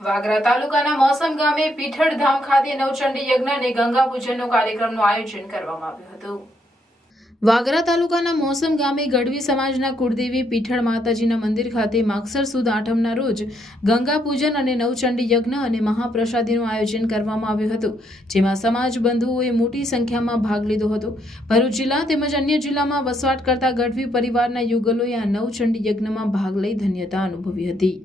વાગરા તાલુકાના મોસમ ગામે પીઠળ ધામ ખાતે નવચંડી યજ્ઞ અને ગંગા પૂજનનો કાર્યક્રમનું આયોજન કરવામાં આવ્યું હતું। વાગરા તાલુકાના મોસમ ગામે ગઢવી સમાજના કુળદેવી પીઠળ માતાજીના મંદિર ખાતે માગસર સુદ આઠમના રોજ ગંગા પૂજન અને નવચંડી યજ્ઞ અને મહાપ્રસાદીનું આયોજન કરવામાં આવ્યું હતું, જેમાં સમાજ બંધુઓએ મોટી સંખ્યામાં ભાગ લીધો હતો। ભરૂચ જિલ્લા તેમજ અન્ય જિલ્લામાં વસવાટ કરતા ગઢવી પરિવારના યુગલોએ આ નવચંડી યજ્ઞમાં ભાગ લઈ ધન્યતા અનુભવી હતી।